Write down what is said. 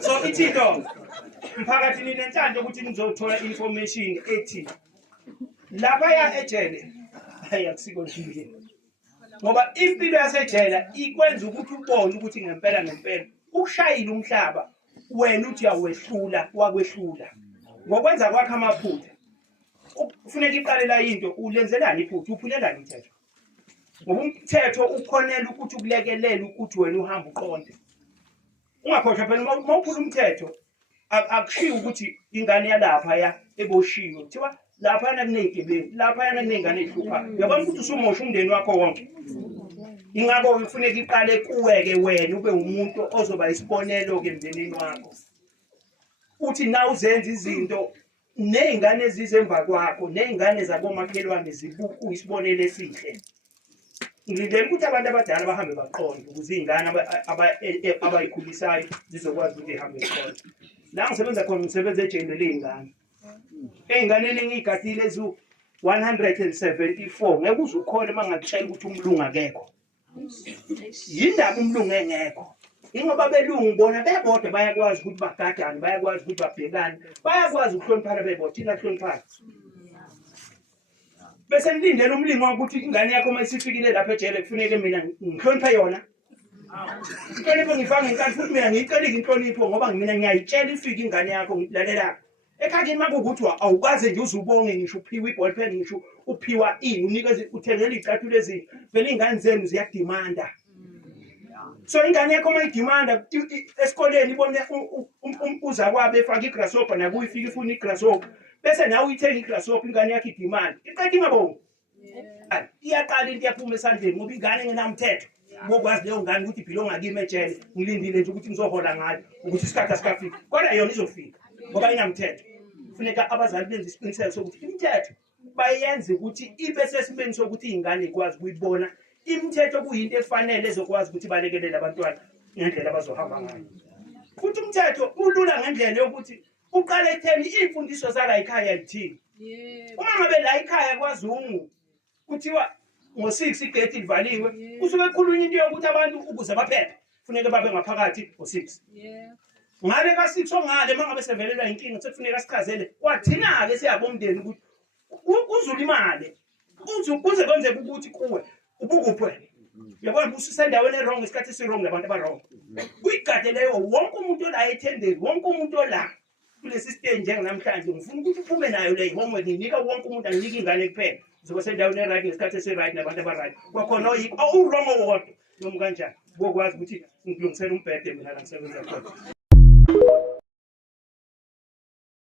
So ithi into mphakathini nenhlanhla ukuthi nizothola information ethi lapha ya ejele akusiko nje ngoba impilo yasejele ikwenza ukuthi ubone ukuthi ngempela ukushayila umhlaba wena uthi yawehlula wakwehlula ngokwenza kwakhe amaphutha kufuneka iqalela into ulenzelani iphutha uphulelani umthetho ngoba umthetho ukhonela ukuthi ukulekelela ukuthi wena uhamba uqonde ungakhohlwa phela uma uphula umthetho akushiwo ukuthi ingane yalapha ya eboshiwe kuthiwa lapha yana kunezigebengu lapha yana kunezingane ezihluphayo uyabona ukuthi usumosha umndeni wakho wonke ingakho kufuneka iqale kuweke wena ube umuntu ozoba isibonelo ke emndenini wakho uthi na uzenza izinto nezingane ezizemva kwakho nezingane zabomakhelwane zibuku isibonelo esihle ngilindele ukuthi abantu abadala bahambe baqonde ukuze izingane abayikhulisayo zizokwazi ukuthi ihambe iqonde la ngisebenza khona ngisebenza ejele lezingane ey'nganeni engiyigadile ezu 174 ngeke uze ukhole mangakutshela ukuthi umlungu akekho yindaba umlungu engekho ingoba belungu bona bebodwa bayakwazi ukuthi bagadane bayakwazi ukuthi babhekane bayakwazi ukuhloniphana bebodwa thina kuhloniphana bese nilindele umlimi ukuthi ingane yakho mayisifikile lapha ejele kufuneke mina ngihloniphe yona inhlonipho ngifaka ngenkani futhi mina ngiyicelile inhlonipho ngoba mina ngiyayitshela ifike ingane yakho ngilalela ekhakini makukuthi awukaze nje uzubonge ngisho uphiwa iball pen ngisho uphiwa ini unikeze uthengele icathulo ezinye vele ingane zenu ziyadimanda so ingane yakho mayidimanda esikoleni ibone uza kwabe efaka igrasshopper nakuyo ifika ifuna igrasshopper bese nawe uyithenga igrasshopper ingane yakho idimanda iqeda ingabongi iyaqala into yaphuma esandleni ngoba ingane engenamthetho ngokwazi leyo ngane ukuthi iphilo ngakimi ejele ngilindile nje ukuthi ngizohola ngayo ukuthi isikhathi asikafiki kodwa yona izofika ngoba inamthetho kufuneka abazali benze isiqiniseko sokuthi imithetho bayenze ukuthi ibe sesimeni sokuthi izingane ikwazi ukuyibona imithetho kuyinto efanele ezokwazi ukuthi balekelele abantwana ngendlela abazohamba ngayo futhi umthetho ulula ngendlela yokuthi uqala ekutheni imfundiso zala ekhaya lithini uma ngabe la ekhaya kwaZungu kuthiwa ngo6 igate livaliwe kusuke ekhulunywa into yokuthi abantu ukuze baphephe kufuneka babe ngaphakathi ngo6 ngale ka6 ongale mangabe sevelelwa inkinga sekufuneka sichazele kwathina ke siyabomndeni ukuthi uzulimale kuze kwenzeke ukuthi kuwe ubukuphe yabona ususendaweni errong isikhathi esirong nabantu abarong kuyigade leyo wonke umuntu ola ethendeni wonke umuntu ola kulesi stage njengamhlanje ngifuna ukuthi uphume nayo le homework nginika wonke umuntu anginika ingane kuphela zoba sendaweni eright ngesikhathi esiright nabantu abaright kwakhona awurong owodwa noma kanjani bokwazi ukuthi ngilungisela umbhede mina la ngisebenza khona